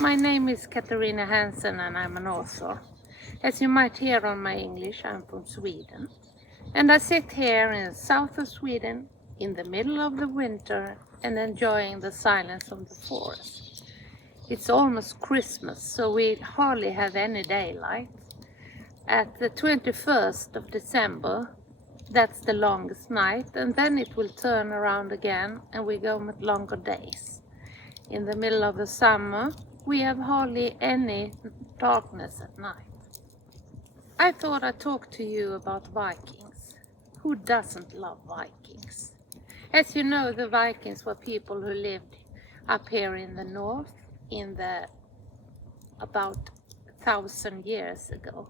My name is Katarina Hansen and I'm an author. As you might hear on my English, I'm from Sweden. And I sit here in the south of Sweden in the middle of the winter and enjoying the silence of the forest. It's almost Christmas, so we hardly have any daylight. At the 21st of December, that's the longest night, and then it will turn around again and we go with longer days. In the middle of the summer, we have hardly any darkness at night. I thought I'd talk to you about Vikings. Who doesn't love Vikings? As you know, the Vikings were people who lived up here in the north in the about 1,000 years ago.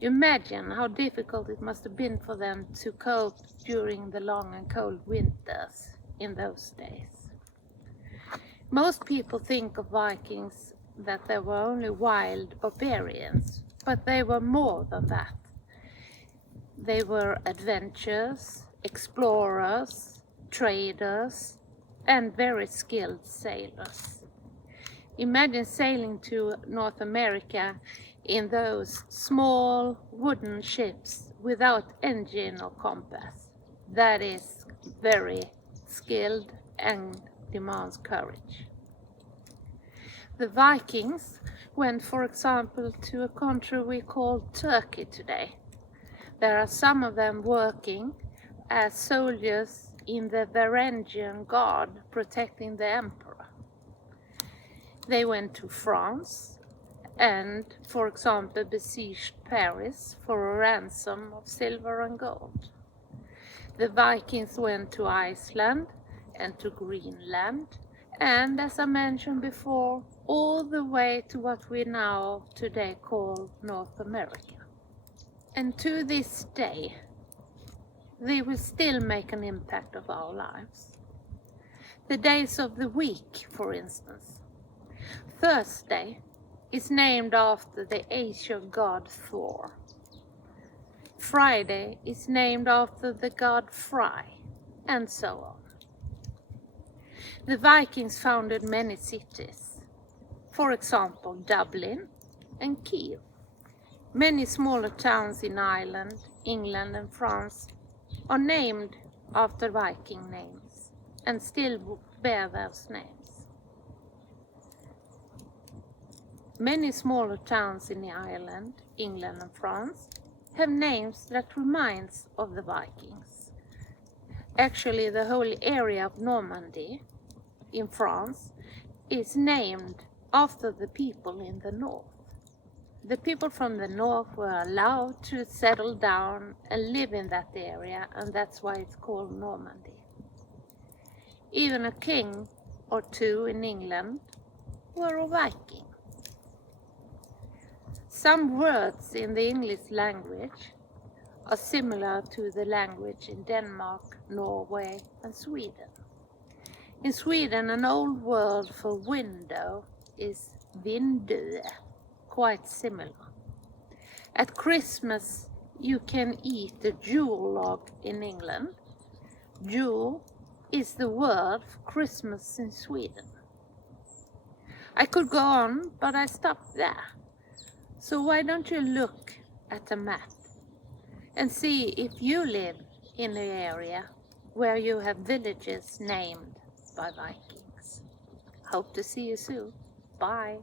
Imagine how difficult it must have been for them to cope during the long and cold winters in those days. Most people think of Vikings that they were only wild barbarians, but they were more than that. They were adventurers, explorers, traders, and very skilled sailors. Imagine sailing to North America in those small wooden ships without engine or compass. That is very skilled and demands courage. The Vikings went, for example, to a country we call Turkey today. There are some of them working as soldiers in the Varangian Guard protecting the emperor. They went to France and, for example, besieged Paris for a ransom of silver and gold. The Vikings went to Iceland and to Greenland, and as I mentioned before, all the way to what we now today call North America. And to this day, they will still make an impact of our lives. The days of the week, for instance. Thursday is named after the Asian god Thor. Friday is named after the god Fry, and so on. The Vikings founded many cities, for example Dublin and Kiev. Many smaller towns in Ireland, England and France are named after Viking names and still bear those names. Many smaller towns in Ireland, England and France have names that reminds of the Vikings. Actually, the whole area of Normandy in France is named after the people in the north. The people from the north were allowed to settle down and live in that area, and that's why it's called Normandy. Even a king or two in England were a Viking. Some words in the English language are similar to the language in Denmark, Norway and Sweden. In Sweden, an old word for window is vindue, quite similar. At Christmas, you can eat the Yule log in England. Yule is the word for Christmas in Sweden. I could go on, but I stopped there. So why don't you look at a map and see if you live in an area where you have villages named by Vikings. Hope to see you soon. Bye.